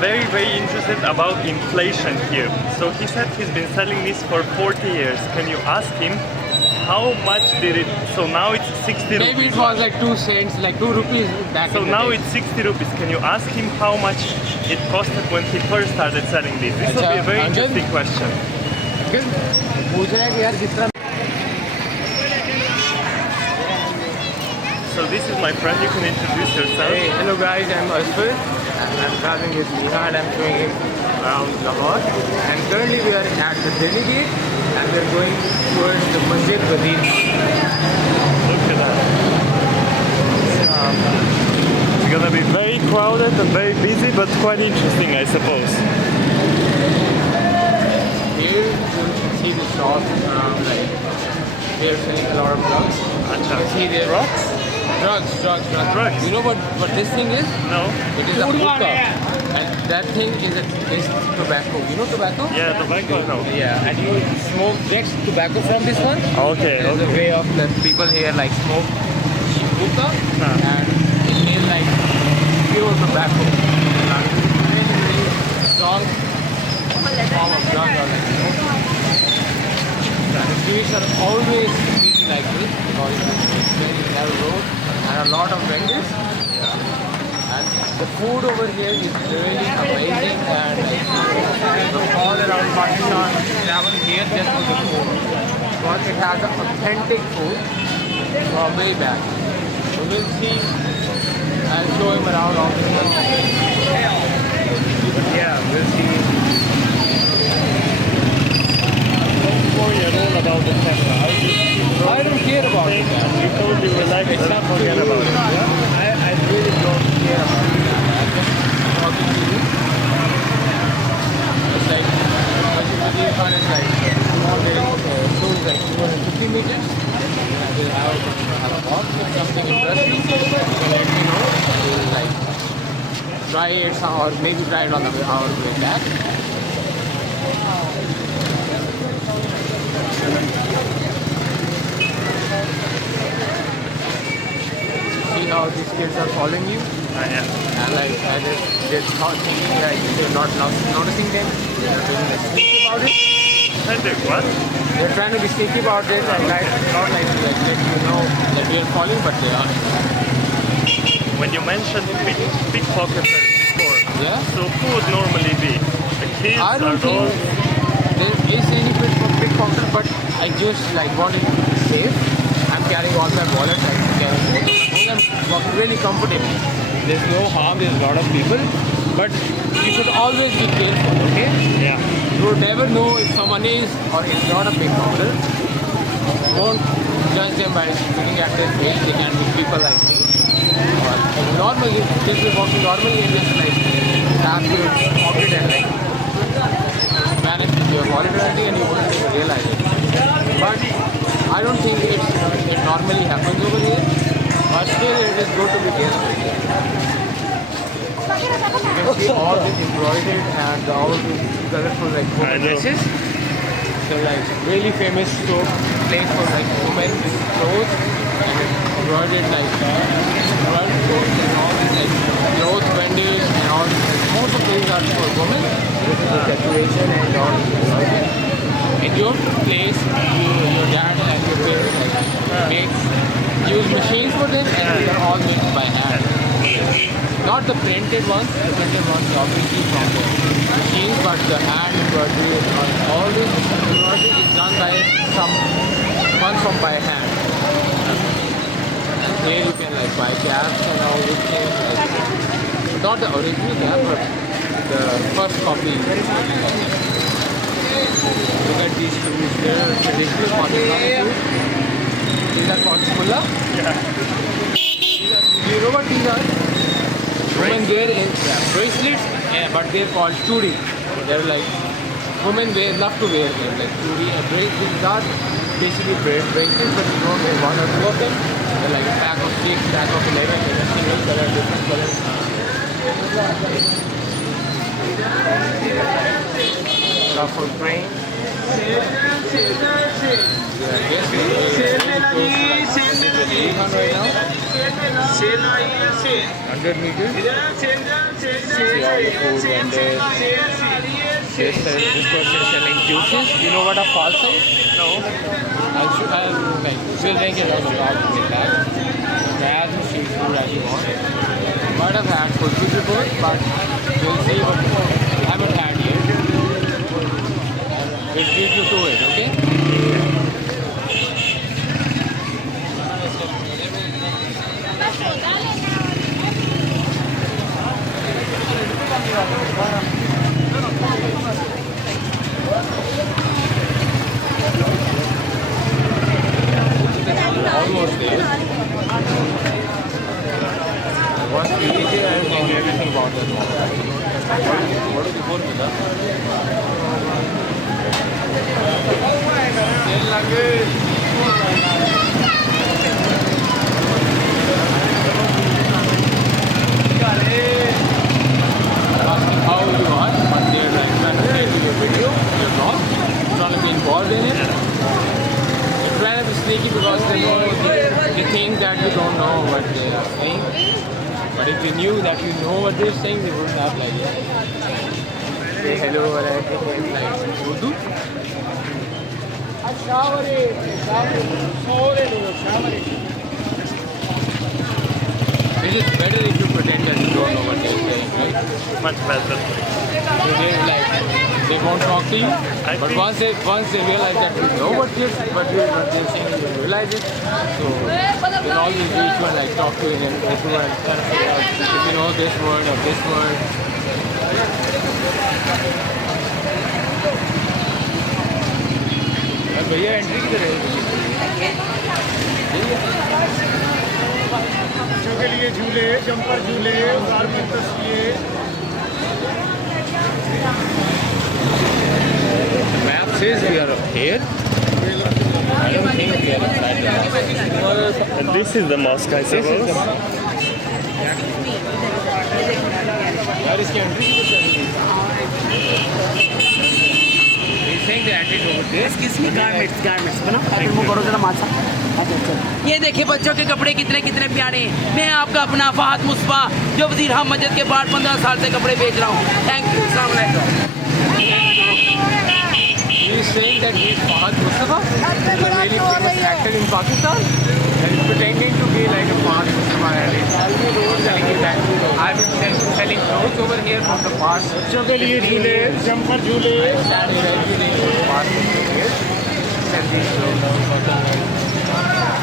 very, very interested about inflation here. So he said he's been selling this for 40 years. Can you ask him how much did it? So now it's 60 rupees. Maybe it was like 2 cents, like 2 rupees back So in the now day. it's 60 rupees. Can you ask him how much it costed when he first started selling this? This will be a very interesting question. पूछ रहे हैं कि यार किस तरह So this is my friend. You can introduce yourself. Hey, hello guys, I'm Asfar and I'm traveling with Neha and I'm showing him around Lahore. And currently we are at the Delhi gate and we're going towards the Masjid Wadeen. Look at that. It's gonna be very crowded and very busy, but quite interesting, I suppose. Here you can see the shop like they're selling a lot of drugs. You can see there Drugs? Drugs. Drugs. You know what this thing is? No. It is a hookah. And that thing is tobacco. You know tobacco? Yeah, tobacco. No. Yeah, and you smoke next tobacco from this one. Okay. There's a way of the people here like smoke hookah and it is like pure tobacco. Very strong form of drug or like smoking. The streets are always busy like this because it's a very narrow road and a lot of vendors. And the food over here is really amazing and from all around Pakistan travel here just for the food. Because it has authentic food from way back. So we'll see. I'll show him around all this stuff. Yeah, we'll see. Don't worry at all about the camera. I don't care about it. You told you relax and forget about it. Yeah? I really don't care about it. I'm just talking to you. It's like, Masjid Khan is like, small building, so it's like 250 meters. I will have a walk. If something interesting, you can let me know. I will like try it or maybe try it on our way back. See how these kids are following you? Yeah. And like I just thought thinking like you're not noticing them, they're doing like sneaky about it. What? They're trying to be sneaky about it and like not like to like let you know that we are following, but they are. When you mentioned pickpocketers before, Yeah? so who would normally be? The kids I or don't think those? there is any pickpocket, but I just like wanted to be safe. I'm carrying all my wallet, I'm carrying all my phone, I'm walking really comfortably. There's no harm, there's a lot of people, but you should always be careful, okay? Yeah. You never know if someone is or is not a pickpocket. Don't judge them by looking at their face. They can be people like me. Or normally, just be walking normally and just like tap your pocket and like manage your wallet already and you won't even realize it. But I don't think it normally happens over here. But still, it is good to be careful. You can see all the embroidered and all the colorful like women dresses. So like really famous place for like women clothes and embroidered like embroidered clothes and all these like clothes vendors and all. Most of these are for women. This is the decoration and all. In your place, your dad and your parents use machines for them and they are all made by hand. Not the printed ones obviously from the machines, but the hand embroidery and all this embroidery is done by someone from by hand. And here you can like buy caps and all these things. Like, not the original cap, but the first copy. Look at these shoes. They're traditional Pakistani shoes. These are called smulla. Yeah. Do you know what these are? Women wear bracelets, but they're called chudi. They're like women love to wear them like chudi and bracelets. These are basically bracelets, but you don't wear one or two of them. They're like a pack of 6, pack of 11, they're single color, different colors. Truffle crane. Right now. 100 meters. See all the food vendors. This person is selling juices. You know what a falso? No. We'll make it on the vlog with that. Try as much street food as you want. Might have had kulfi before, but we'll see what we haven't had yet. We'll treat you to it, okay? Almost there. Once we eat it, I'll tell you everything about this mall. What is the food with that? Asking how you are, but they're like trying to take your video, your vlog, trying to be involved in it. Trying to be sneaky because they think that you don't know what they are saying. But if they knew that you know what they're saying, they wouldn't have like say hello or anything like Urdu. It is better if you pretend that you don't know what they're saying, right? Much better. They won't talk to you. But once they realize that you know what they're saying, you realize it. So they'll always reach you and like talk to you and go through and try to figure out if you know this word or this word. भैया entry किधर है? बच्चों के लिए झूले, jumper झूले, garment तस्वीरें। Map says we are here. I don't think we are inside the mosque. And this is the mosque, I suppose. Where is the entry? He's saying the entry is over there. Excuse me, garments बना अगर वो करो जरा माचा। ये देखिए बच्चों के कपड़े कितने कितने प्यारे हैं। मैं आपका अपना फहद मुस्तफा जो वजीर हम मस्जिद के बाहर 15 साल से कपड़े बेच रहा हूँ। थैंक यू, अस्सलाम वालेकुम। He is saying that he is Fahad Mustafa, a really famous actor in Pakistan, and he's pretending to be like a Fahad Mustafa, and he's telling you that I've been selling clothes over here from the past. बच्चों के लिए झूले, jumper झूले। That is everything for the past 15 years. Sell these clothes.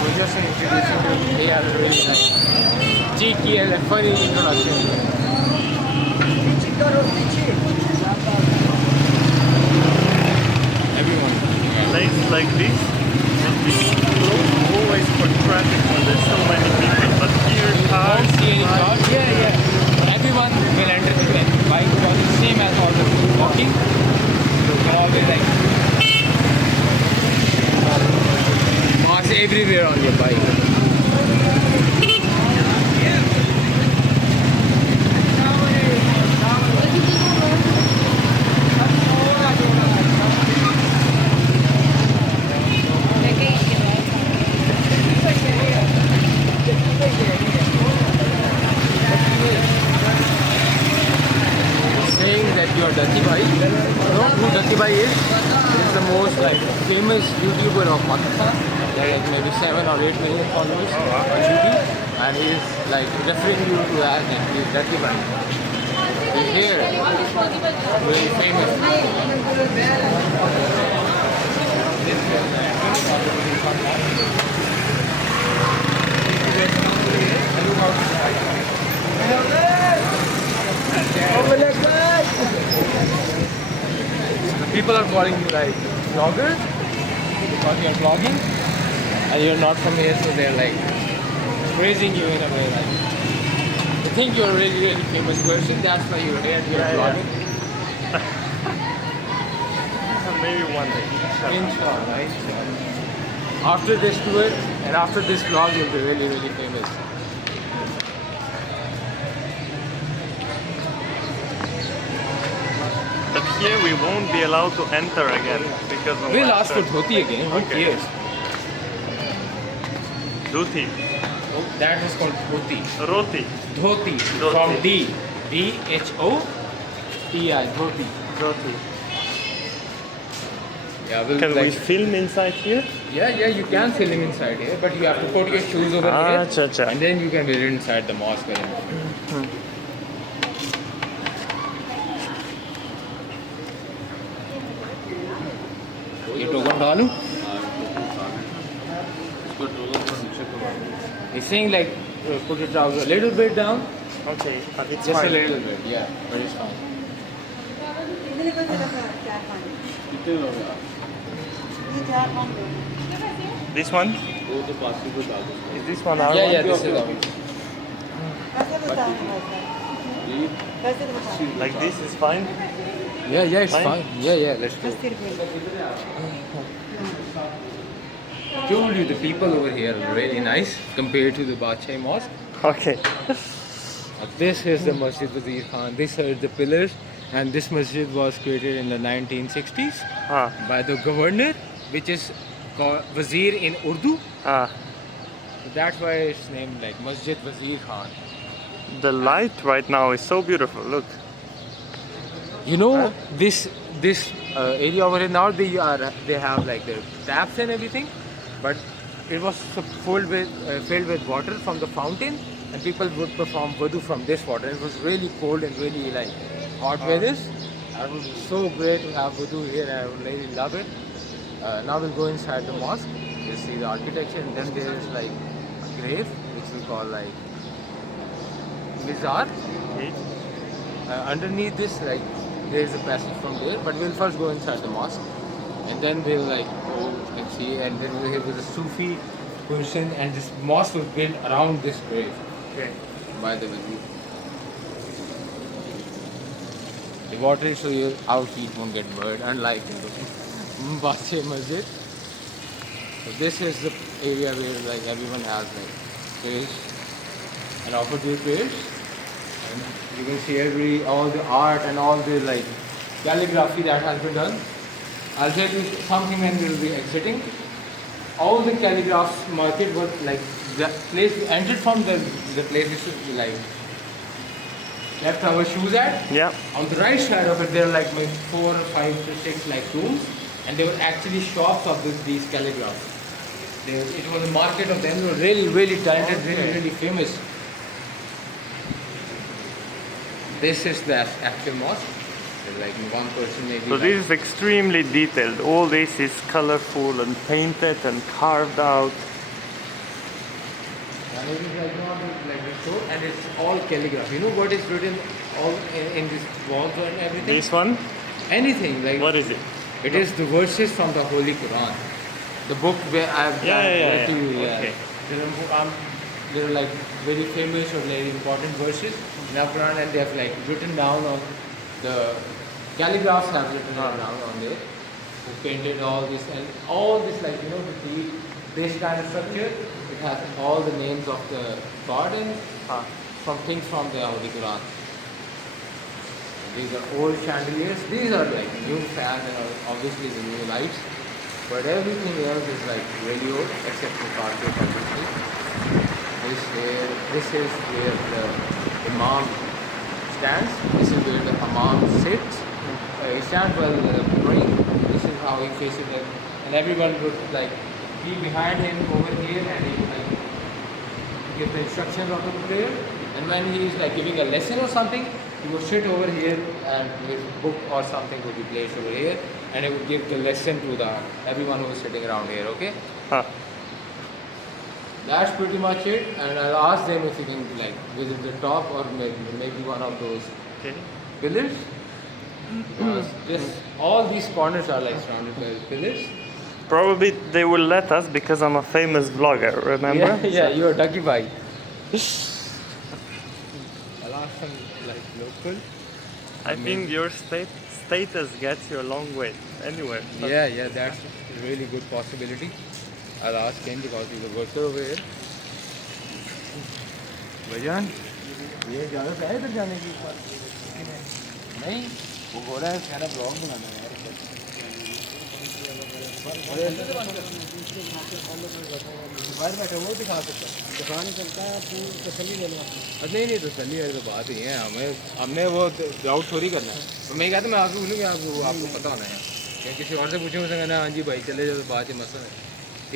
We're just introducing them. They are really like cheeky and a funny introduction. Places like this will be closed always for traffic when there's so many people. But here, cars. Don't see any cars. Yeah. Everyone will enter the plane. Bike because it's same as all the walking. So you're always like mask everywhere on your bike. Your Dati Bhai. You know who Dati Bhai is? He's the most like famous YouTuber of Pakistan. There are like maybe 7 or 8 million followers on YouTube, and he is like referring you to that and he is Dati Bhai. He's here, really famous. People are calling you like vlogger because you're vlogging and you're not from here, so they're like praising you in a way like they think you're a really famous person, that's why you're here and you're vlogging. Maybe one day. Inshallah, inshallah. After this tour and after this vlog, you'll be really famous. But here we won't be allowed to enter again because of We'll my ask for shirt. dhoti again. Who Okay. cares? Dhuti. Oh, that is called dhoti. Roti. Dhoti Dhoti. from D. Dhoti. Dhoti. Yeah, we'll Can we like, film inside here? yeah, you can film inside here, but you have to put your shoes over here, Acha. and then you can visit inside the mosque. ये token डालूं? He's saying like put your trouser a little bit down, Okay, but it's just fine. a little bit, yeah, but it's fine. This one? Is this one our Yeah, one? this is ours. Like this is fine? Yeah, it's Fine? fine. Yeah, let's go. Told you the people over here are really nice compared to the Badshah Mosque. Okay. This is the Masjid Wazir Khan. These are the pillars, and this masjid was created in the 1960s Ah, by the governor, which is called Wazir in Urdu. ah. So that's why it's named like Masjid Wazir Khan. The light right now is so beautiful. Look. You know this area over here now they have like their taps and everything, but it was filled with water from the fountain, and people would perform wudu from this water. It was really cold and really like hot weathers. It was so great to have wudu here, and I would really love it. Now we'll go inside the mosque. You'll see the architecture, and then there is like a grave, which we call like mizar. Okay. Underneath this, like there is a passage from there, but we'll first go inside the mosque, and then we'll like go and see, and then we'll have a Sufi person, and this mosque was built around this grave. Okay. By the way, the water is so our feet won't get mud, unlike Badshah Masjid. So this is the area where like everyone has like prayers and offer their prayers. And you can see all the art and all the like calligraphy that has been done. I'll tell you something when we will be exiting. All the calligraphs market was like the place we entered from the place we should be like left our shoes at. Yeah. On the right side of it there are like maybe 4 or 5 to 6 like rooms, and they were actually shops of these calligraphs. It was a market of them. They were really talented, really famous. This is the actual mosque. There's like one person maybe. So this is extremely detailed. All this is colorful and painted and carved out. And it is like not like this so, and it's all calligraphy. You know what is written all in this walls and everything? This one? Anything like What is it? it is the verses from the Holy Quran. The book where I've read to you. Yeah. Okay. They're like very famous or very important verses in the Quran, and they have like written down on the calligraphs have written down on there. Who painted all this and all this like this kind of structure. It has all the names of the God and from things from the Holy Quran. These are old chandeliers. These are like new fans and obviously the new lights. But everything else is like really old except the carpet obviously. This is where the Imam stands. This is where the Imam sits. He stands while praying. This is how he faces them. And everyone would like be behind him over here, and he would like give the instructions of the prayer. And when he is like giving a lesson or something, he would sit over here and his book or something would be placed over here, and he would give the lesson to everyone who is sitting around here, okay? That's pretty much it, and I'll ask them if you can like visit the top or maybe one of those pillars. Just all these corners are like surrounded by pillars. Probably they will let us because I'm a famous vlogger, remember? Yeah, you're a ducky bite. I'll ask some like local. I think your status gets you a long way anywhere. Yeah, that's a really good possibility. I'll ask him because he's a worker over here. Vajan, ये ज़्यादा है इधर जाने की नहीं वो बोला है मेरा ब्लॉग बनाना है यार बाहर बैठे वो दिखा सकता है। दुकान चलता है तू तसल्ली ले लो नहीं नहीं, तो चलिए तो बात ही है, हमने वो डाउट थोड़ी करना है। तो मैं कहता मैं आपको बोलूँ कि आपको पता होना है, क्या किसी और से पूछे मुझसे कहना हाँ जी भाई चले जाओ, बात ही मसला है।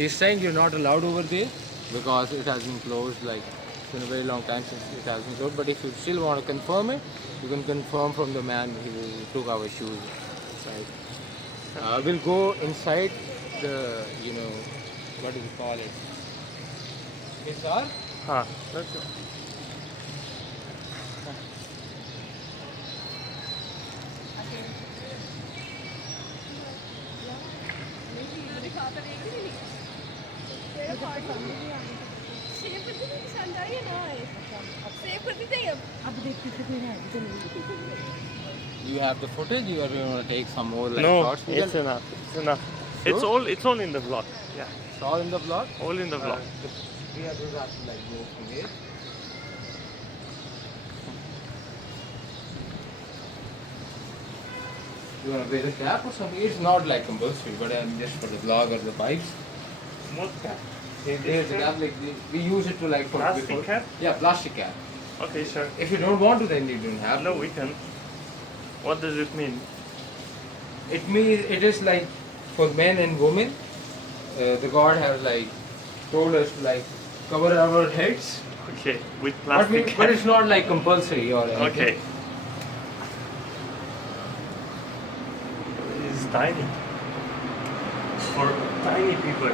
इस time you not allowed over there because it has been closed like in a very long time since it has been closed. But if you still want to confirm it, you can confirm from the man who took our shoes. Right. We'll go inside the, you know, what do we call it? Bazaar? हाँ, let's go. You have the footage. You are going to take some more like No, shots. it's enough. It's enough. It's all in the vlog. Yeah, It's all in the vlog. all in the vlog. We have to like move from here. You want to wear the cap or something? It's not like compulsory, but just for the vlog or the vibes. What cap? There's a cap like we use it to like for Plastic before. cap? Yeah, plastic cap. Okay, sure. If you don't want to, then you don't have. No, to. we can. What does it mean? It means it is like for men and women. The God has like told us to like cover our heads, Okay, with but, plastic but cap. it's not like compulsory or anything. Okay. It's tiny. For tiny people.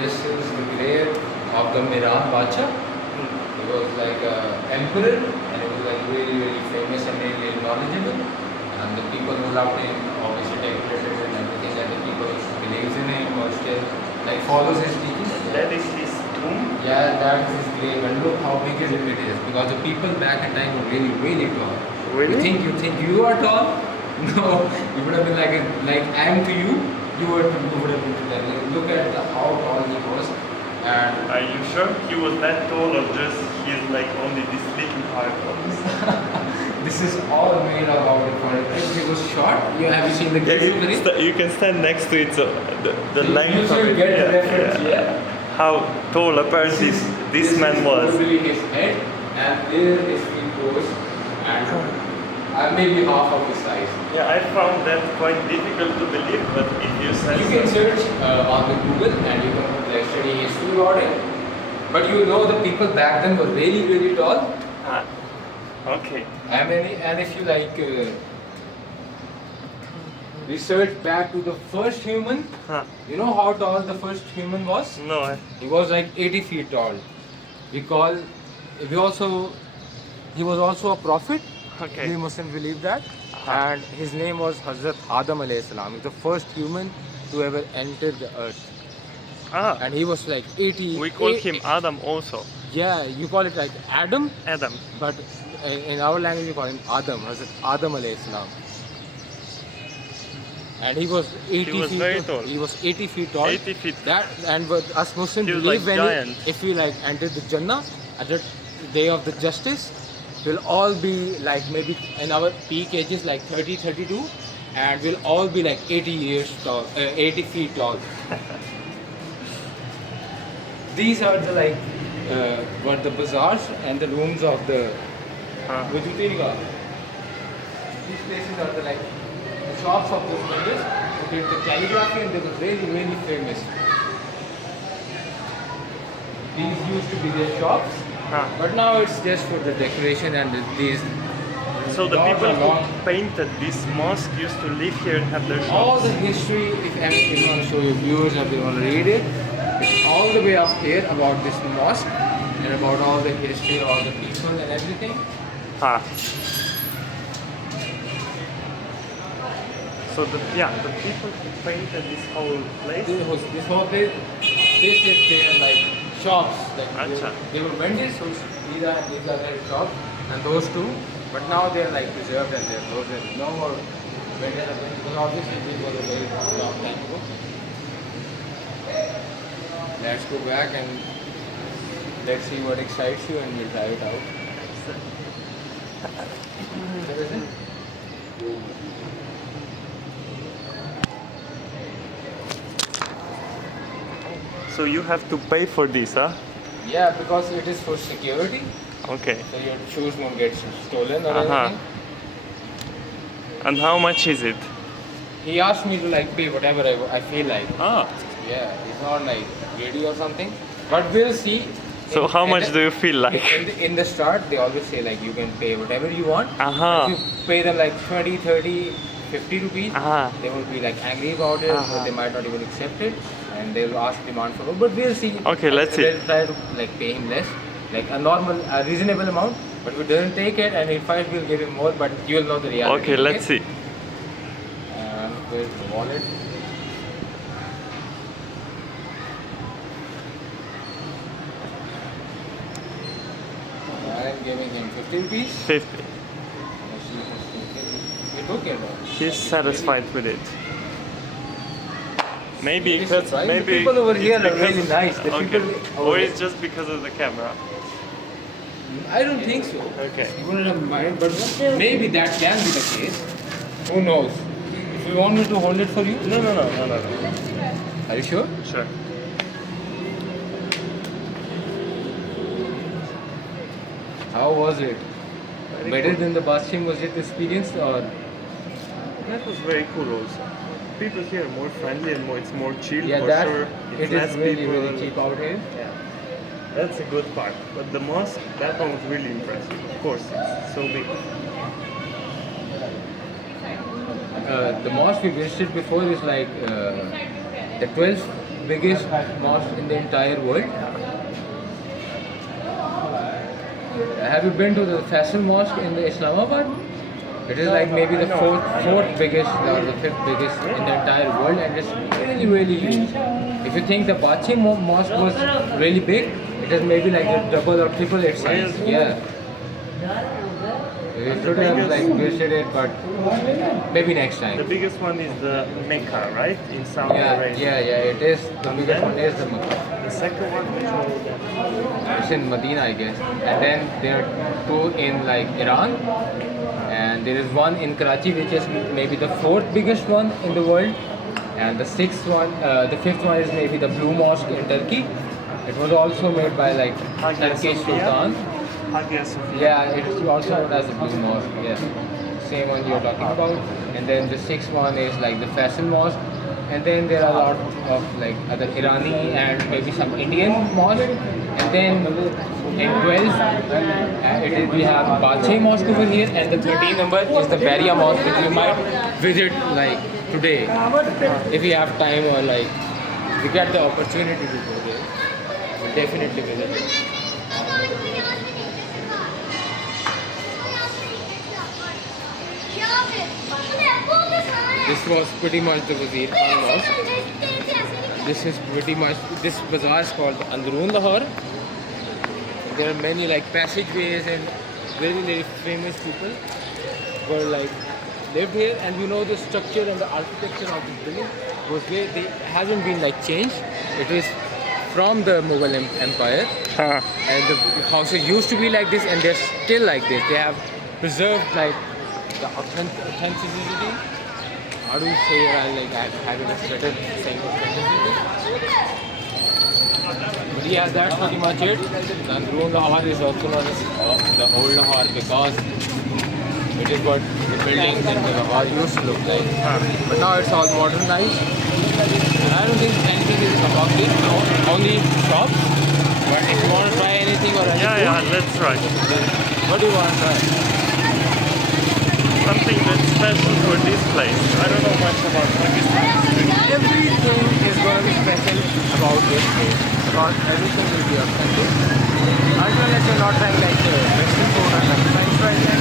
This is the grave of the Miran Bacha. He was like an emperor and he was like really, really famous and really, really knowledgeable. And the people who loved him obviously decorated and everything, and the people who believes in him or still like follows his teachings. That is his tomb. Yeah, that is his grave, and look how big is it is. Because the people back in time were really, really tall. Really? You think you are tall? No, you would have been like I am to you. You would have been to them. Look at how tall he was, and Are you sure he was that tall or just he's like only this little part of this? this is all made of our different. If he was short, have you seen the Yeah, grave over it? you can stand next to it, so the You length of should it. get the reference, yeah. How tall apparently this man was. Totally his head, and there his feet goes, and maybe half of his size. Yeah, I found that quite difficult to believe, but if you search, You can search on the Google and you can like, study history about it. But you know the people back then were really, really tall. Ah, okay. And if you like research back to the first human, Huh. you know how tall the first human was? No, He was like 80 feet tall. He was also a prophet. okay. We Muslims believe that. And his name was Hazrat Adam alayhi salam. He's the first human to ever enter the earth. Ah, And he was like 80. we call him Adam also. Yeah, you call it like Adam, Adam. but in our language we call him Adam, Hazrat Adam alayhi salam. And he was 80 was feet very tall. He was 80 feet tall. 80 feet. That and but us Muslims He was believe like when giant. if we like enter the Jannah at the day of the justice, we'll all be like maybe in our peak ages like 30, 32, and we'll all be like 80 years tall, 80 feet tall. These are the like what the bazaars and the rooms of the Vajutiriga. These places are the like the shops of those vendors who did the calligraphy, and they were really, really famous. These used to be their shops, but now it's just for the decoration and these. So the doors people are who long. painted this mosque used to live here and have their All shops. the history, if anything you want to show your viewers or they want to read it, it's all the way up here about this mosque and about all the history, all the people and everything. Ah. So the people who painted this whole place. This whole place, this is their like shops. Like Acha. they were vendors, so these are their shops, and those two. But now they're like preserved and they're closed. There's no more vendors because obviously this was a very long time ago. Let's go back and let's see what excites you, and we'll try it out. So you have to pay for this, huh? Yeah, because it is for security. Okay. So your shoes won't get stolen or Uh-huh. anything. And how much is it? He asked me to like pay whatever I feel like. Ah. Yeah, it's not like greedy or something. But we'll see. So how much do you feel like? In the start, they always say like you can pay whatever you want. Uh-huh. If you pay them like 20, 30, 50 rupees, Uh-huh. they will be like angry about it. Uh-huh. They might not even accept it, and they will ask demand for it. But we'll see. Okay, let's see. They'll try to like pay him less, like a normal, a reasonable amount. But if he doesn't take it, and if I will give him more, but you will know the reality. Okay, let's see. And where's the wallet? I am giving him 50 rupees. 50. He took it. He's satisfied with it. Maybe He's that's surprised. maybe The people over it's here are because- really nice. The okay. people Or over it's just because of the camera. I don't think so. Okay. You wouldn't have mind, but maybe that can be the case. Who knows? If you want me to hold it for you? No. Are you sure? Sure. How was it? Better than the Bashim Masjid experience or? That was very cool also. People here are more friendly and it's more chill Yeah, for that sure. it It's is less really people. really cheap out here. Yeah. That's a good part. But the mosque, that one was really impressive. Of course, it's so big. The mosque we visited before is like the 12th biggest mosque in the entire world. Have you been to the Faisal Mosque in the Islamabad? It is like maybe the fourth biggest or the fifth biggest in the entire world, and it's really huge. If you think the Bachim Mosque was really big, it is maybe like a double or triple its size. Yeah. We should have like visited it, but maybe next The time. biggest one is the Mecca, right? In Saudi Arabia. Yeah. It is the biggest one is the Makkah. The second one, which one is that? It's in Medina, I guess. And then there are two in like Iran, and there is one in Karachi, which is maybe the fourth biggest one in the world. And the fifth one is maybe the Blue Mosque in Turkey. It was also made by like Hagia Turkish Sophia? Sultan. Hagia Sophia. Yeah, it is also known as the Blue Mosque. Yeah, same one you're talking about. And then the sixth one is like the Faisal Mosque. And then there are a lot of like other Irani and maybe some Indian mosques. And then in 12, we have Balche Mosque over here, and the 13 number is the Baria Mosque, which you might visit like today if you have time or like if you get the opportunity to go there. We'll definitely visit it. This was pretty much the Wazir Khan Mosque. This is pretty much, this bazaar is called Androon Lahore. There are many like passageways and very famous people who are like lived here, and you know the structure and the architecture of this building was they hasn't been like changed. It is from the Mughal Empire, and the houses used to be like this, and they're still like this. They have preserved like the authenticity. How do you say it? Like I'm having a stutter saying authenticity. But yeah, that's pretty much it. The Androon Lahore is also known as the old Lahore because it is what the buildings in the Lahore used to look like. But now it's all modernized. And I don't think anything is about this. Only shops. But if you want to try anything or anything, Yeah, let's try. what do you want to try? Something that's special for this place. I don't know much about Pakistan. Everything is going to be special about this place. Because everything will be authentic. Unless you're not trying like Western food or like French fries.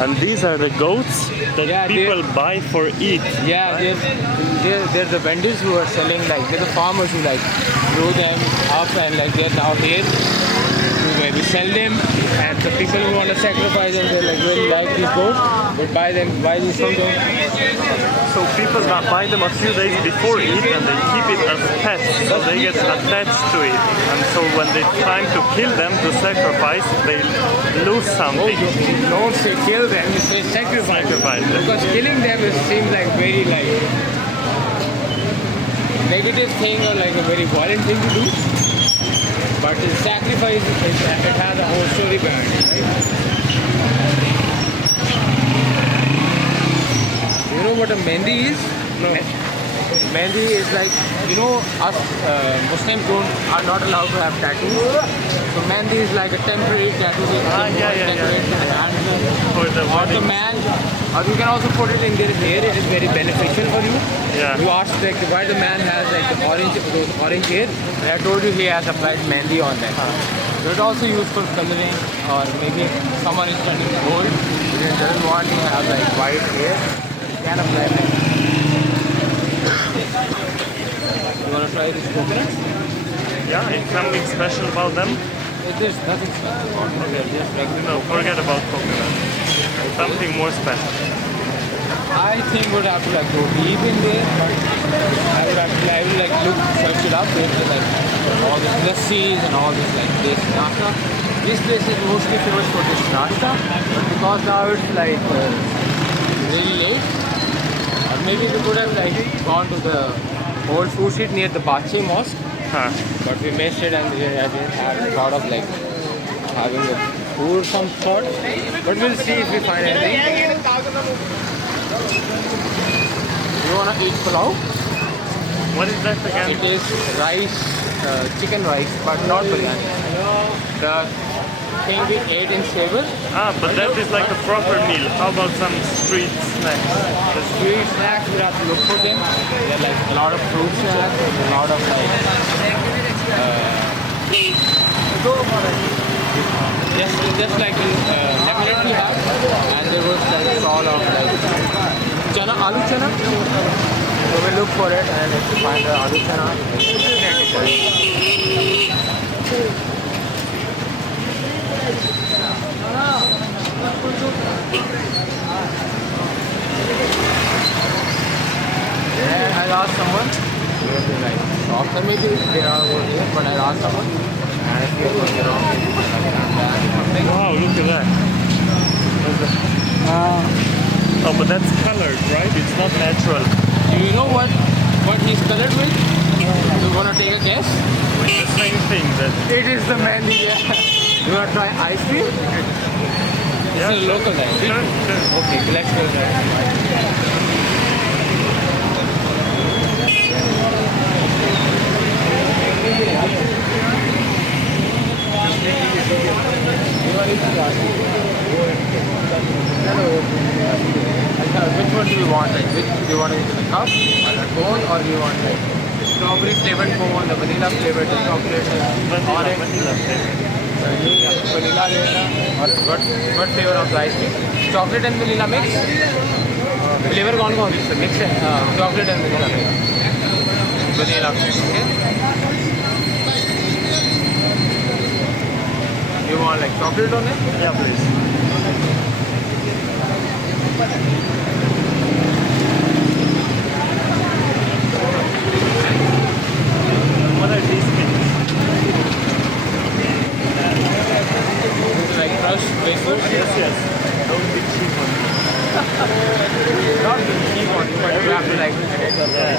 And these are the goats that Yeah, people buy for eat. Yeah, there's the vendors who are selling like they're the farmers who like grow them up and like they're out here to maybe sell them, and the people who want to sacrifice them they like really like these goats, they buy these from them. So people buy them a few days before eat and they keep it as pets, so they get attached to it. And so when it's time to kill them, to sacrifice, they lose Oh, something. you don't say kill them, you say sacrifice. Sacrifice them. Because killing them seems like very like negative thing or like a very violent thing to do. But the sacrifice, it has a whole story behind it, right? You know what a mehndi is? No. Mehndi is like, you know, us Muslims are not allowed to have tattoos. So mehndi is like a temporary tattoo. Yeah. For the Or the wedding. man, or you can also put it in their hair. It is very beneficial for you. Yeah. You asked like why the man has like the those orange hair. And I told you he has applied mehndi on that. So it's also used for coloring, or maybe if someone is turning old, he doesn't want to have like white hair, you can apply mehndi. You want to try this coconut? Yeah, it's something special about them. There's nothing special about it. They're just regular. No, forget about coconut. Something more special. I think would have to like go deep in there, but I will like search it up. There's like all the lassis and all this like this nasta. This place is mostly famous for this nasta, but because now it's like really late, or maybe we could have like gone to the old food street near the Bache Mosque, Huh. but we missed it and I didn't have thought of like having a food of some sort. But we'll see if we find anything. You wanna eat pulao? What is that again? It is rice, chicken rice, but not biryani. The thing we ate in Sever, Ah, but that is like a proper meal. How about some street snacks? the street snacks, we have to look for them. There are like a lot of fruit snacks, and a lot of like, just like in definitely have. And there was like a stall of like chana, aloo chana. So we look for it, and if we find the aloo chana, definitely try it. And I asked someone, like, shops are maybe they are over here, but I asked someone, and if you're going wrong, maybe something. Wow, look at that. Oh, but that's colored, right? It's not natural. Do you know what he's colored with? You wanna take a guess? It's the same thing that. It is the mehndi, yeah. You wanna try ice cream? Yeah, It's a local ice cream. Sure. Okay, so let's go there. Which one do you want? Like, which do you want it in the cup, or the cone, or do you want like strawberry flavored cone, the vanilla flavored, the chocolate, orange? Vanilla flavor. Vanilla लेना और what flavor of the ice cream? Chocolate and vanilla mix? Flavor कौन से mix है? Chocolate and vanilla mix. Vanilla mix, okay? You want like chocolate on it? Yeah, please. What are these things? This is like crushed wafers. Yes. Don't be cheap on it. Not the cheap one, but you have to like Yeah.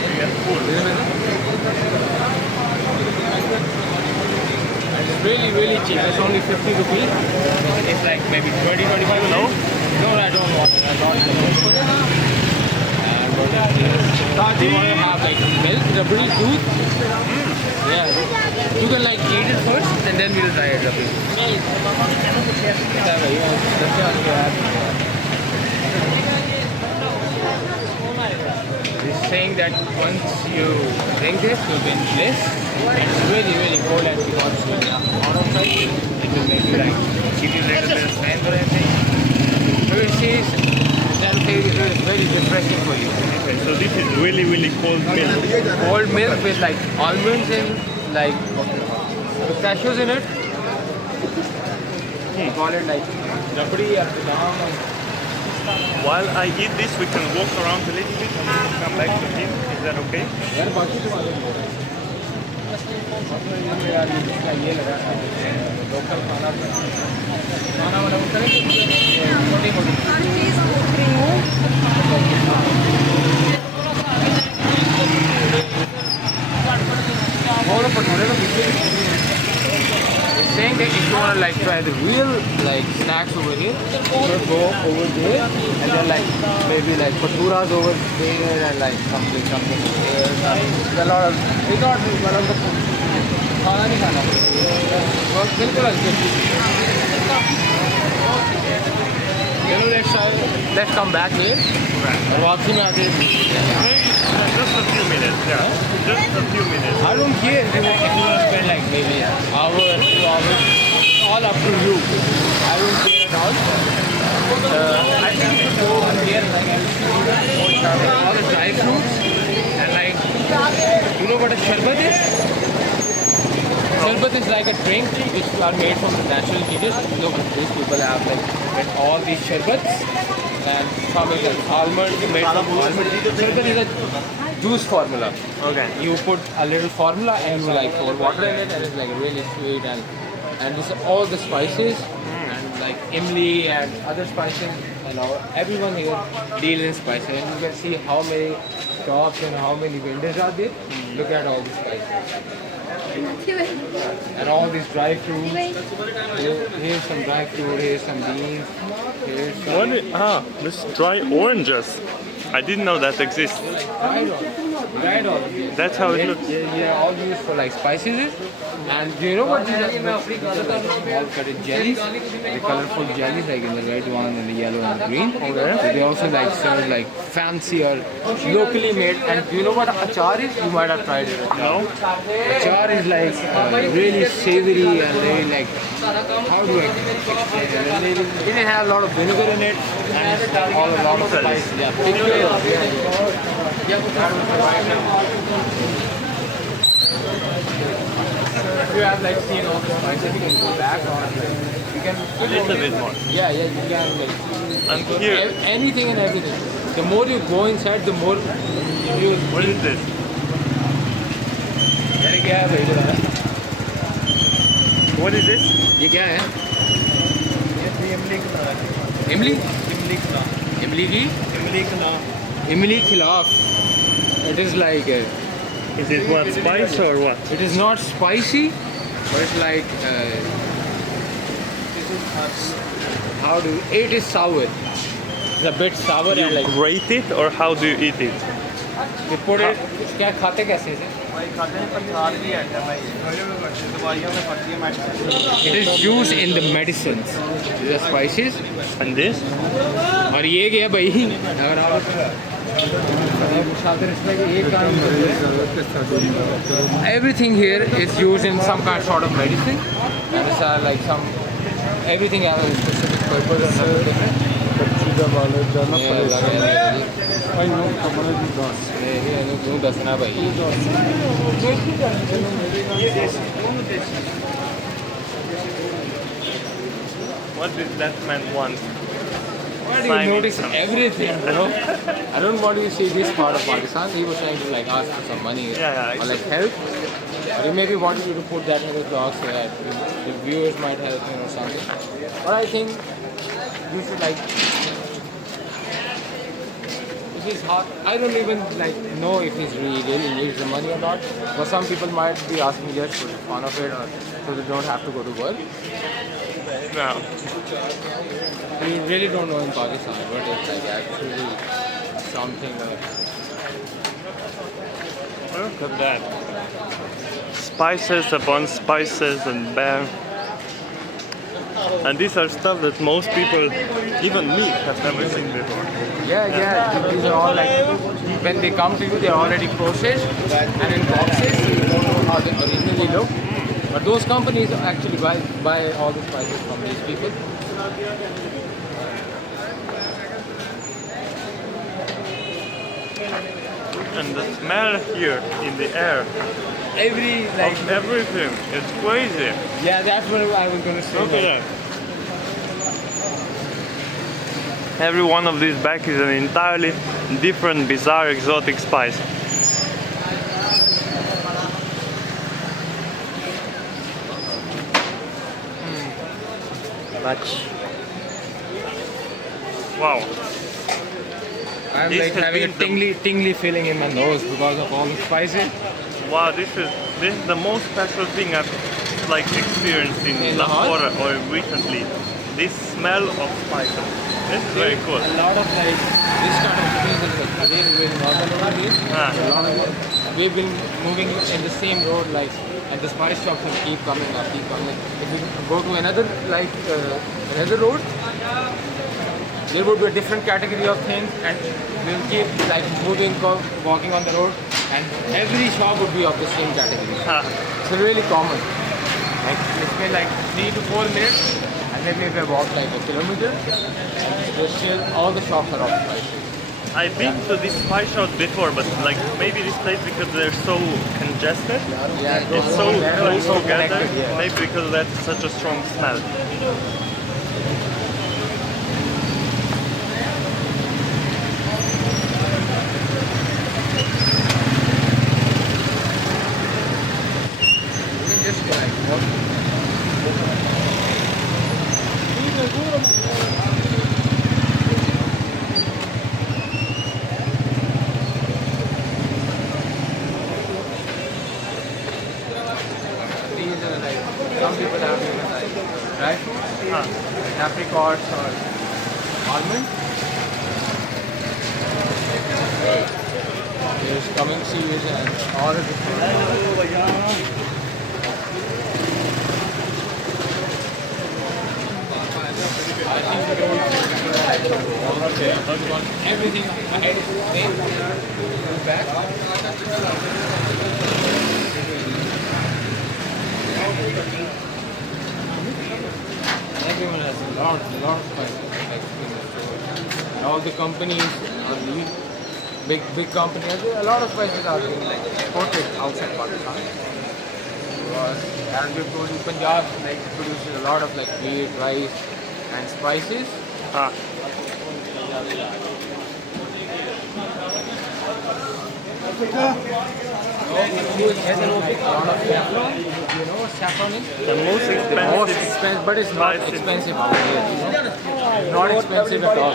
You get full. It's really, really cheap. It's only 50 rupees. It's like maybe 20, 25 No? No, I don't want it. I don't want it. And what is this? Do you want to have like milk, rabdi, दूध? Yeah. You can like eat it first and then we'll try it rabdi. He's saying that once you drink this, you'll be in bliss. It's really, really cold and because when you're out of sight, it will make you like give you like a bit of strength or anything. So it says that it is very refreshing for you. Okay, so this is really, really cold milk. Cold milk with like almonds and like pistachios in it. We call it like rabdi or badam. While I eat this, we can walk around a little bit and we can come back to him. Is that okay? यार बाकी तो वाले यार ये लगा local खाना वाला वो करेंगे छोटी मोटी हर चीज़ पूछ रही हूँ It's saying that if you want to like try the real like snacks over here, you should go over there and then like maybe like bhaturas over there and like something over there. There's a lot of खाना नहीं खाना बिल्कुल अच्छे चलो let's come back here और वापसी में आके Just a few minutes, yeah. Just a few minutes. I don't care if you want to spend like maybe an hour, 2 hours. It's all up to you. I don't care at all. I think you should go over here like all the dry fruits and like you know what a sharbat is? Sharbat is like a drink which are made from the natural ingredients. Look at these people have like all these sharbats and some is like almond made from almond. Sharbat is a juice formula. Okay. You put a little formula and you like pour water in it and it's like really sweet and this all the spices and like imli and other spices and all. Everyone here deals in spices and you can see how many shops and how many vendors are there. Look at all these spices. And all these dry fruits. Here's some dry fruit, here's some beans, here's some What is, this dry oranges. I didn't know that exists. dried all. That's how it looks. Yeah, all used for like spices. And do you know what these are? Small cutted jellies. The colorful jellies, like in the red one and the yellow and the green. Okay. So they also like serve like fancy or locally made. And do you know what achar is? You might have tried it. No? Achar is like really savory and really like, how do I explain it? It has a lot of vinegar in it and it's all a lot of spice. Yeah, if you have like seen all the spices, you can go back or like, you can A little bit more. yeah, you can like And here, anything and everything. The more you go inside, the more you. what is this? ये क्या है भाई जरा? What is this? ये क्या है? इमली? इमली की? इमली खिलाफ. It is like Is it what, spice or what? it is not spicy, but it's like how do it is sour. It's a bit sour and like Grate it or how do you eat it? they put it. क्या खाते कैसे से? It is used in the medicines. The spices. And this? और ये क्या भाई? अगर आप everything here is used in some kind sort of medicine. And it's like some everything has a specific purpose and something different. क्यों दसना भाई? What did that man want? Why do you notice everything, bro? I don't want you to see this part of Pakistan. He was trying to like ask for some money Yeah, or like help. Or he maybe wanted you to put that in the vlog so that the viewers might help him or something. But I think you should like. If he's hot, I don't even like know if he's really needs the money or not. But some people might be asking just for fun of it or so they don't have to go to work. No. We really don't know in Pakistan what it's like actually something like. Look at that. Spices upon spices and bam. And these are stuff that most people, even me, have never seen before. Yeah. These are all like when they come to you, they're already processed and in boxes. So you don't know how they originally look. But those companies actually buy all the spices from these people. And the smell here in the air Every like of everything is crazy. yeah, that's what I was gonna say. Look at that. Every one of these bags is an entirely different, bizarre, exotic spice. Wow. I'm This like has having a been the- tingly feeling in my nose because of all the spices. Wow, this is the most special thing I've like experienced in Lahore? Lahore or recently. This smell of spices. This is very cool. A lot of like this kind of things is like very normal over here. Ah. A lot of we've been moving in the same road like, and the spice shops will keep coming up, keep coming. If we go to another another road, there would be a different category of things, and we'll keep like moving, walking on the road, and every shop would be of the same category. Ah. It's really common. Like it's been like 3 to 4 minutes, and then we have walked like a kilometer, and there's still all the shops are of spices. I've been to this spice shop before, but like maybe this place because they're so congested. Yeah, It's so close so together. connected, yeah. Maybe because that's such a strong smell. You can just like walk. These are like some people have even like dry fruits, Ah. apricots or almonds. There's coming seeds and all of the I think we don't everything ahead is back. Everyone has a lot of spices like in the store. And all the companies are big companies. A lot of spices are being like exported outside Pakistan. Because as we told you, Punjab like produces a lot of like wheat, rice, and spices. Ah. You know what saffron is? The most expensive. Most expensive, but it's not spice. expensive out here. You know? Not expensive at all.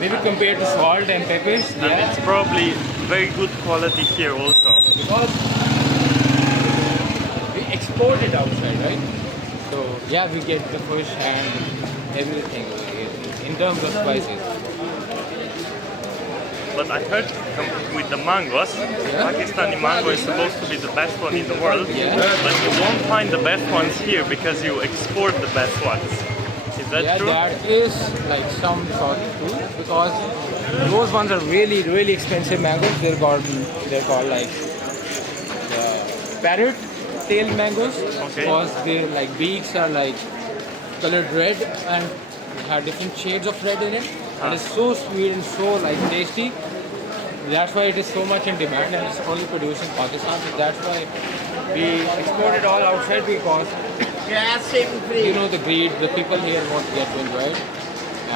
Maybe compared to salt and peppers, And yeah. it's probably very good quality here also. Because we export it outside, right? So yeah, we get the fish and everything over here in terms of spices. But I heard with the mangoes, Pakistani mango is supposed to be the best one in the world. Yeah. But you won't find the best ones here because you export the best ones. Is that Yeah, true? that is like some sort of true because those ones are really expensive mangoes. They're called like the parrot tail mangoes because their like beaks are like colored red and have different shades of red in it. And it's so sweet and so like tasty. That's why it is so much in demand and it's only produced in Pakistan. So that's why we export it all outside because you know the greed, the people here want to get to enjoy it.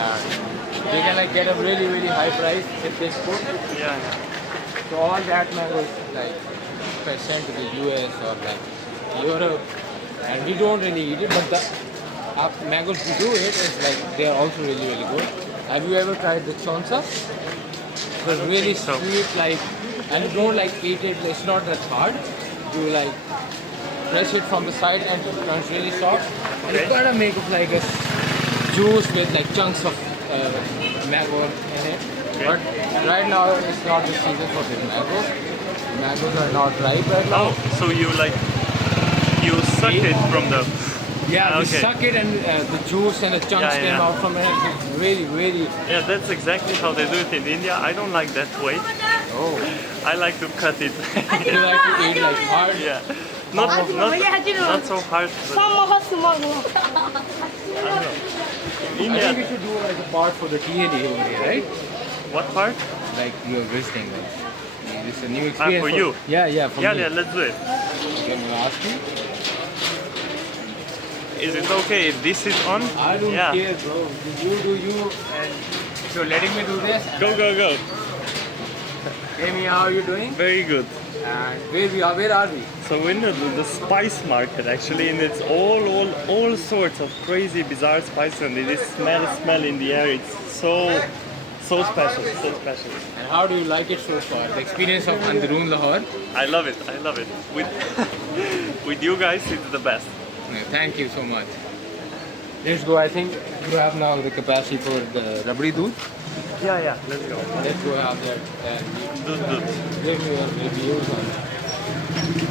And they can like get a really high price if they export it. Yeah. So all that mango is like sent to the US or like Europe and we don't really eat it, but the mangoes we do eat is like they are also really good. Have you ever tried the chonsa? It's really think so. sweet, like, and you don't like eat it. It's not that hard. You like press it from the side and it becomes really soft. And you gotta make it like a juice with like chunks of mango in it. But right now it's not the season for these mangoes. Mangoes are not ripe right now. Oh, so you suck it from the. Yeah, we okay. suck it and the juice and the chunks Yeah, came yeah. out from it. It's really. Yeah, that's exactly how they do it in India. I don't like that way. Oh, I like to cut it. you like to eat like hard? Yeah. Not so hard. But I don't know. I India. think we should do like a part for the TLE over here, right? What part? Like you're visiting. This is a new Ah, experience. for you. Yeah, for me. Yeah, let's do it. Okay, I'm gonna ask you. Is it okay if this is on? I don't Yeah. care, bro. Do you, and if you're letting me do this. Go. Amy, how are you doing? Very good. And where are we? So we're in the spice market actually, and it's all sorts of crazy, bizarre spices, and it is smell in the air. It's So special, so special. And how do you like it so far? The experience of Andaroon Lahore? I love it. I love it. With with you guys, it's the best. Thank you so much. Let's go. I think you have now the capacity for the rabdi doodh. Yeah, yeah. Let's go. Let's go have that and Dude. give me your reviews on that.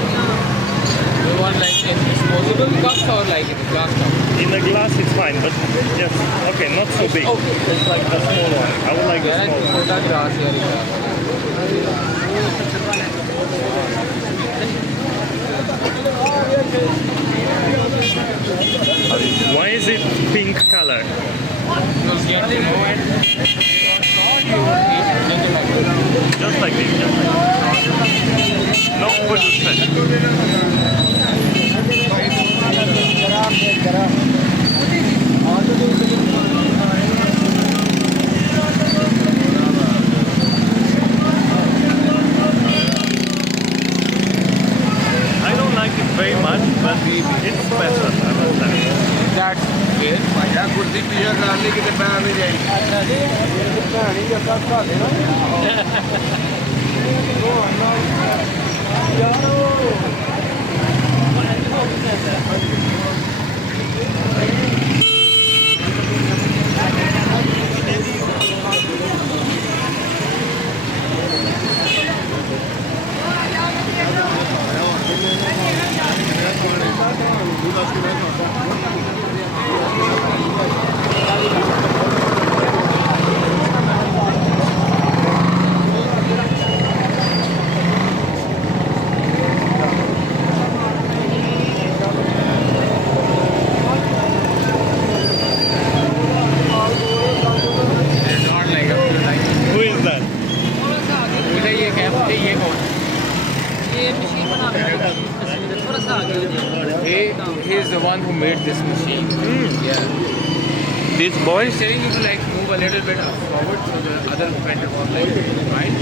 You want like in disposable cups or like in glass cup? In a glass, it's fine, but yes. Okay, not so big. Okay. It's like the small one. I would like the Yeah, small one. छोटा glass है यार. Why is it pink color? Because get to know it. You Just like this. Just like this. No pollution. I don't like it very much, but it's special. I must say. That's it. Who is that? He is the one who made this machine. Yeah. This boy? He's telling you to like move a little bit forward so the other vendor will like right.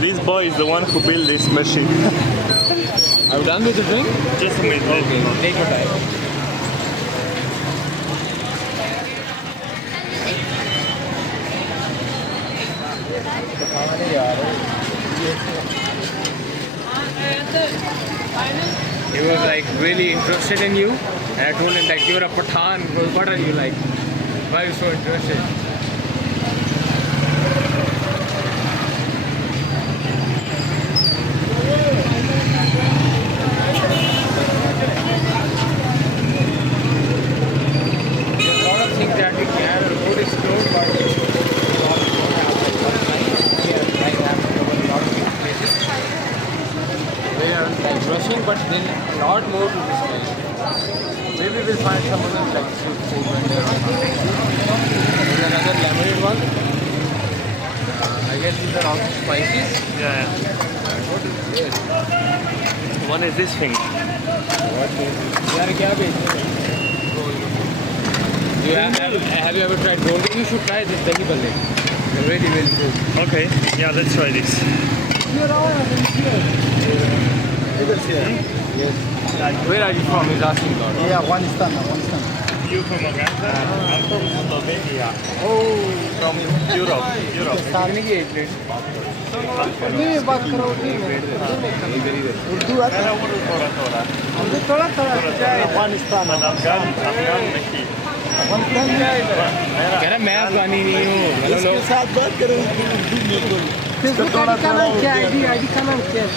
This boy is the one who built this machine. Are you done with the drink? Just a minute. Okay, take your time. He was like really interested in you, and I told him like you're a Pathan. What are you like? Why are you so interested? There's a lot of things that we can or could explore, but we are like rushing, but there's a lot more to this place. Maybe we'll find some other like food vendor or something. There's another lemonade one. I guess these are also spices. Yeah. What is this? One is this thing. What is this? यार क्या बेचते हैं? Have you ever tried roll? You should try this dahi balle. They're really really good. Okay. Yeah, let's try this. Yes. Where are you from? He's asking God. Yeah, Afghanistan. You from Uganda? I'm from Slovenia. Oh, from Europe. कितने की एक plate? नहीं बात करो उर्दू आता है उर्दू थोड़ा Afghanistan But Afghan नहीं. अफगानिस्तान जाएगा कह रहा मैं अफगानी नहीं हूँ. इसके साथ बात करो फेसबुक आईडी का नाम क्या है आईडी का नाम क्या है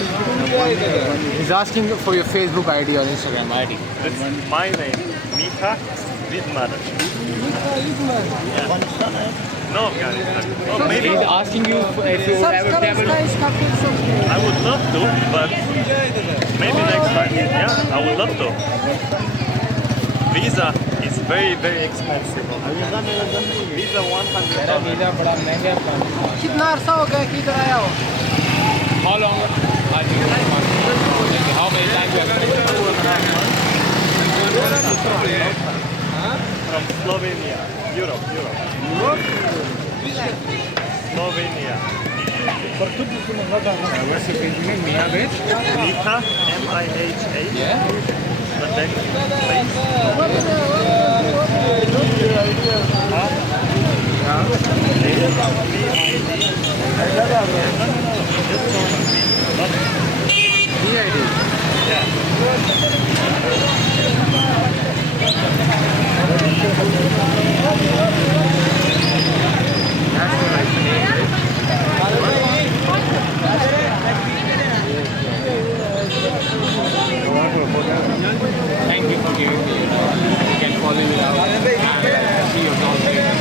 He's asking for your Facebook ID or Instagram ID. That's my name. Mika Vidmar. Afghanistan है No Afghanistan. Oh, maybe He's asking you if you would ever travel. I would love to, but maybe next time. Yeah, I would love to. Visa is very, very expensive. Visa मेरा $100. Visa बड़ा महंगा है अफगानिस्तान. कितना अरसा हो गया कि इधर आया हो How long are you? Like how many times you have been? From Slovenia, Europe. Slovenia. What's your page name? Mia Veg? Miha, M-I-H-A. Yeah. The next place. VID. Yeah. That's the right name, right? Thank you for giving me. You can follow me out and see your dog later.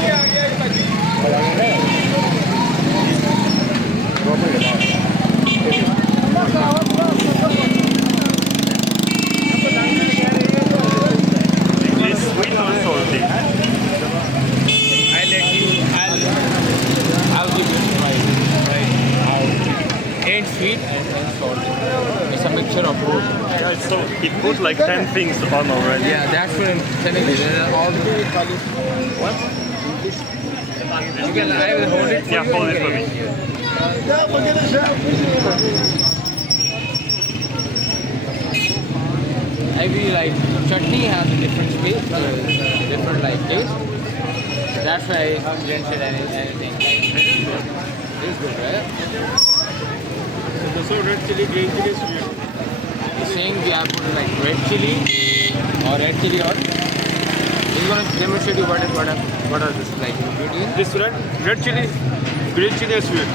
Is this sweet or salty? I'll give you a try. Right? Ain't sweet and salty. It's a mixture of both. Yeah, so he put like 10 things on already. Yeah, that's what I'm telling you. There are all what? You can I will hold it for Yeah, you. hold it for me. Every like chutney has a different space, different like taste. That's why I didn't say anything. It is good, right? So red chili, green chili, sweet. He's saying we have put like red chili or red chili or he's gonna demonstrate you what are this like ingredients. This red chili, green chili, sweet.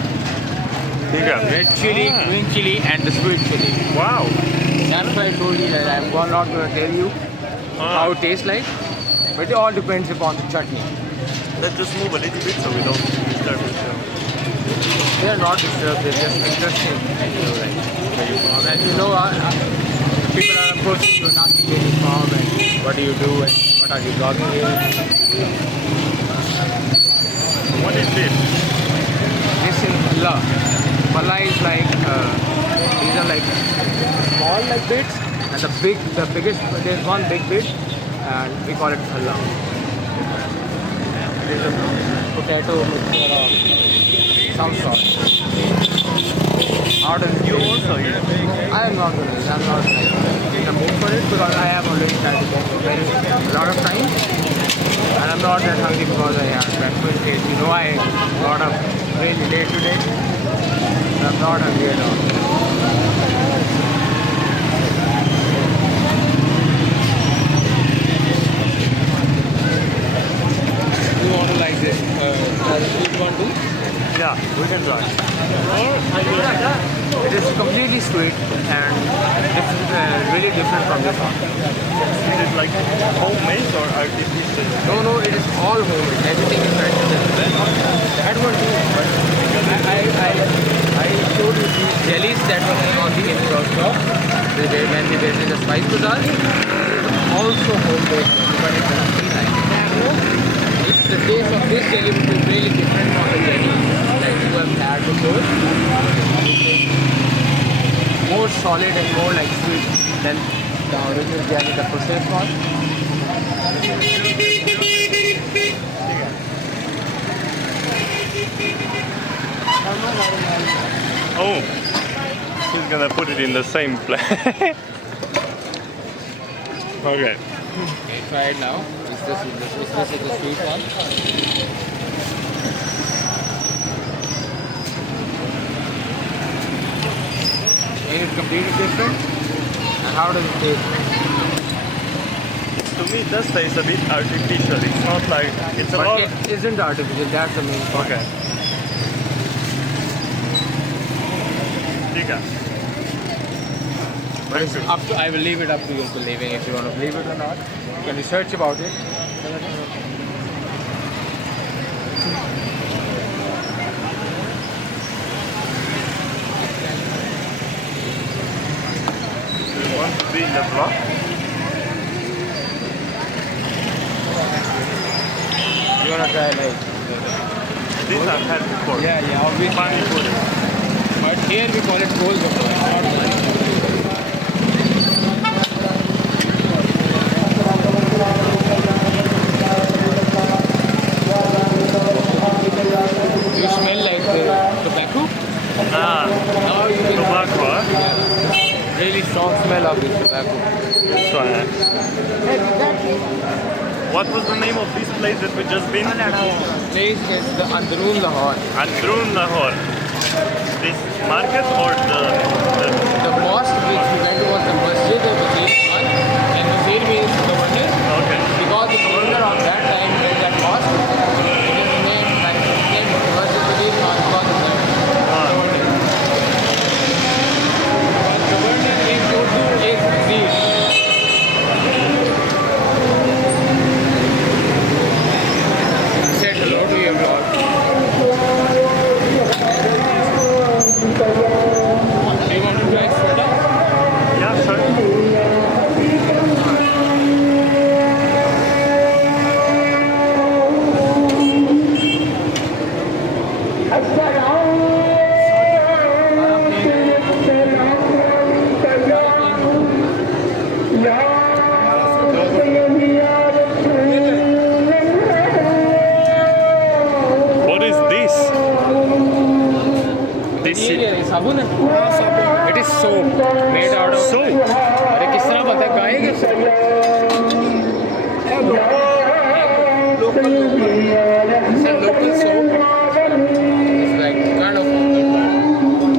Bigger. Red chili, green chili and the sweet chili. Wow. That's why I told you that I'm not gonna tell you how it tastes like. But it all depends upon the chutney. Let's just move a little bit so we don't disturb the show. They are not disturbed, they're just interesting. And you know, like, where you from. And you know, people are approaching you and asking where you from and what do you do and what are you blogging here. What is this? This is palla. Palla is like, these are like small like bits and the biggest, there's one big bit and we call it palla. It is a potato mixture of some sort. How does You also eat? I am not going to. I'm not like in the mood for it because I have already tried it a lot of times. And I'm not that hungry because I had breakfast late. You know, I got up really late today. I'm not hungry at all. You want to like this? You want to? Yeah, we can try. It is completely sweet and really different from this one. Is it like homemade or artificial? No, it is all homemade. Everything is ready. That one too, but I showed you these jellies that were talking in the shop. When we went in the Spice Bazaar, also homemade, but it's very nice. The taste of this jelly would be really different from the jelly that you have had before. More solid and more like sweet than the original jelly, the processed one. Oh, he's gonna put it in the same place. Okay. Okay, try it now. This is the sweet one. It is completely different. And how does it taste? To me, it does taste a bit artificial. It's not like it's a But lot. it isn't artificial, that's the main point. Okay. Chica. But it's up to, I will leave it up to your believing if you want to believe it or not. You can research about it. Do you want to be in the vlog? You want to try like... This I've had before. Yeah, obviously. Pani puri. But here we call it cold. Ah, Now you can tobacco, huh? really strong smell of this tobacco. So, what was the name of this place that we just been? Place is the Androon Lahore. Androon Lahore. This market or The mosque which we went to was the Masjid of Wazir Khan, and Wazir means governor. okay. Because the governor of that time built that mosque, it is named like named Masjid Wazir Khan because of that governor. And governor in Urdu is Wazir. Said hello to your vlog. Do you want to try soda? Yeah, sure. What is this? This is साबुन है? It is soap made out of soap. अरे किस तरह पता है गाय के soap? It's a local soap. It's like kind of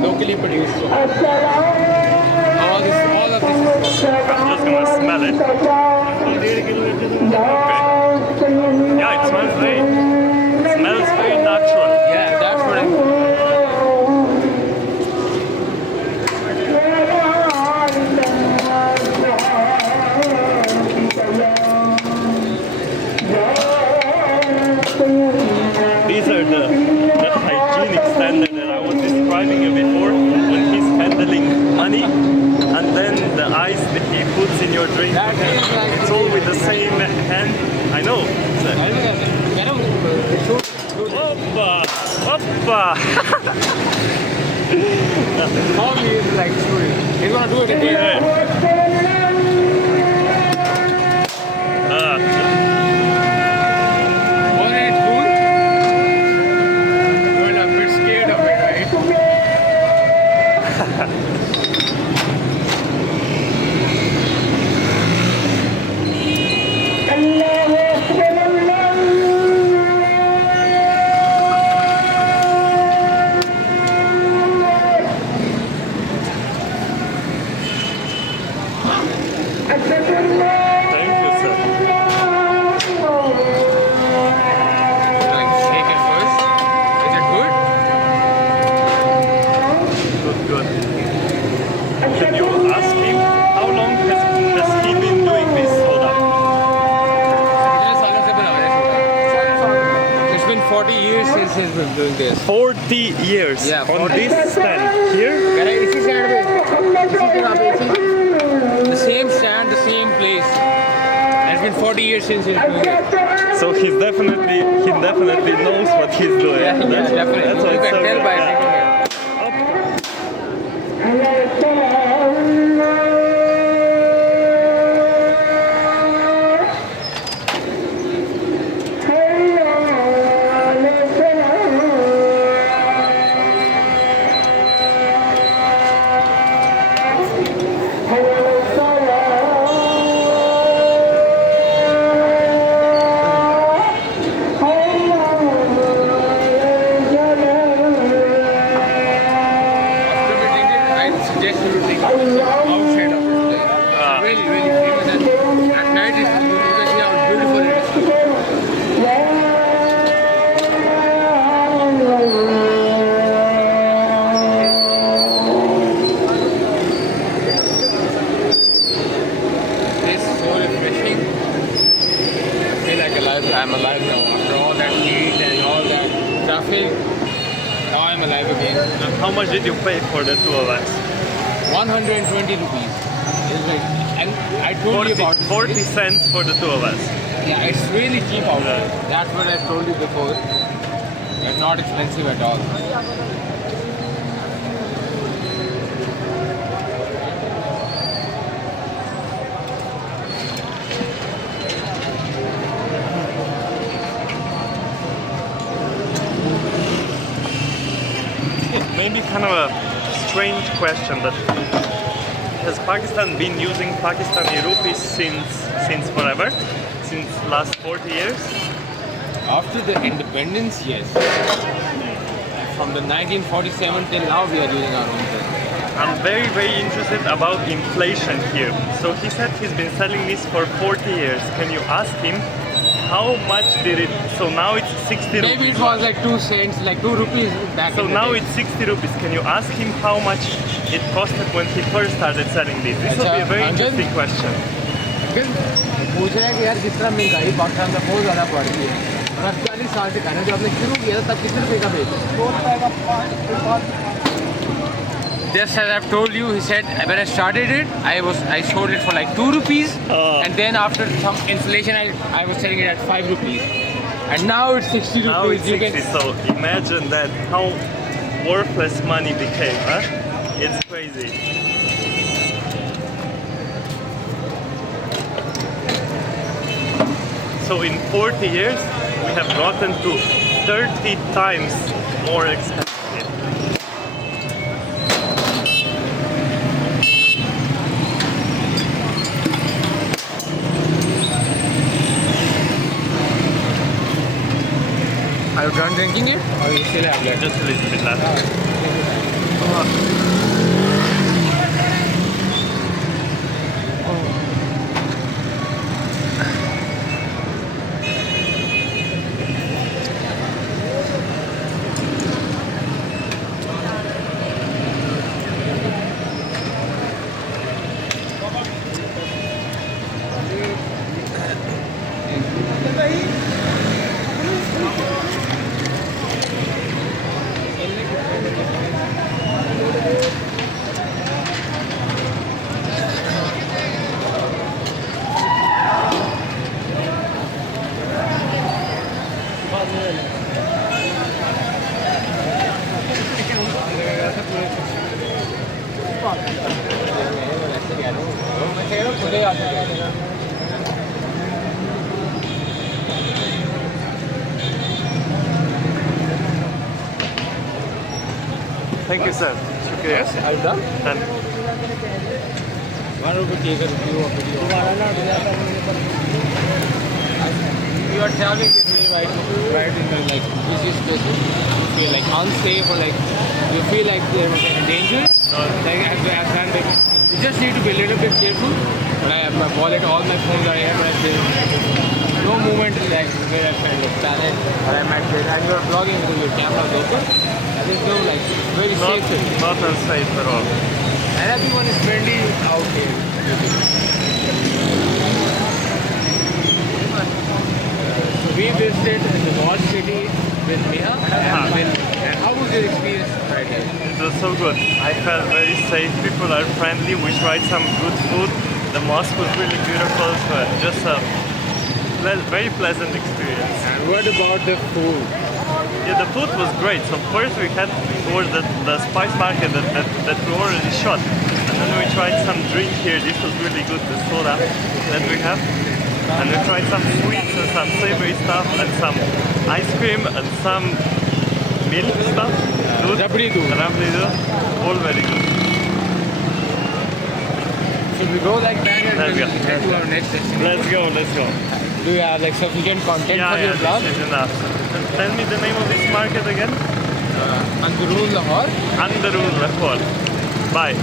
locally produced soap. All of this is soap. I'm just gonna smell it. Okay. Yeah, it smells very natural. Yeah, that's what it These are the hygienic standard that I was describing you before when he's handling money and then the ice that he puts in your drink. That is like It's all with the same hand. I know. Oppa! Oppa! How he is like shooting. He's gonna do it again. Ah, Wasn't it cool? Well, I'm a bit scared of it, right? thank you, sir. Like, shake it first. Is it good? Good. Can you ask him how long has he been doing this soda? It's been 40 years since he's been doing this. 40 years Yeah, on 40. this stand here. The same stand, the same place. And it's been 40 years since he's doing it. So he definitely knows what he's doing. Yeah, yes, definitely. That's why You it's can so tell good. by Yeah. drinking it. After we drink it, I suggest you to drink it outside of this place. Ah. It's really, really famous. And at night, you can see how beautiful it is. It's so refreshing. I feel like I'm alive now. After all that heat and all that traffic, now I'm alive again. And how much did you pay for the two of us? 120 rupees. It's like, and I told you about 40 cents for the two of us. Yeah, it's really cheap out there. That's what I told you before. It's not expensive at all. Maybe kind of a strange question, but has Pakistan been using Pakistani rupees since forever? Since last 40 years? After the independence, yes. From the 1947 till now, we are using our own currency. I'm very, very interested about inflation here. So he said he's been selling this for 40 years. Can you ask him how much did it? So now it's 60 rupees. Maybe it was like 2 cents, like 2 rupees back So in the now day. it's 60 rupees. Can you ask him how much it costed when he first started selling this? This would be a very interesting question. पूछ रहे हैं कि यार जिस तरह महंगाई पाकिस्तान में बहुत ज़्यादा बढ़ गई है और अब 40 साल से कहना जब आपने शुरू किया था तब कितने रुपए का बेचा? Just as I've told you, he said when I started it, I sold it for like 2 rupees, and then after some inflation, I was selling it at 5 rupees, and now it's 60 rupees. Now it's 60, so imagine that how worthless money became, huh? It's crazy. So in 40 years, we have gotten to 30 times more expensive. Are you done drinking it, or you still have left? Just a little bit left. Thank you, sir. Shukriya. Yes, are you done? Done. Why don't we take a review of video? You are traveling with me right in the like busiest places. You feel like unsafe or like you feel like there was any danger. Like as time like, you just need to be a little bit careful. When I have my wallet, all my phones are here. But there's no movement like where I can look planet or I might get and you're vlogging with your camera open. And there's no like very safe thing. Not unsafe at all. And everyone is friendly out here. So we visited the walled city with Miha. And how was your experience right here? It was so good. I felt very safe. People are friendly. We tried some good food. The mosque was really beautiful. So just a very pleasant experience. And what about the food? Yeah, the food was great. So first we had towards the spice market that we already shot. And then we tried some drink here. This was really good, the soda that we have. And we tried some sweets and some savory stuff and some ice cream and some milk stuff. Rabdi doodh. Rabdi doodh. All very good. Should we go like that and Let's go. head to our next destination? Let's go. Do you have like sufficient content Yeah, for your vlog? this is enough. Tell me the name of this market again. Andarul Lahore. Andarul Lahore. Bye.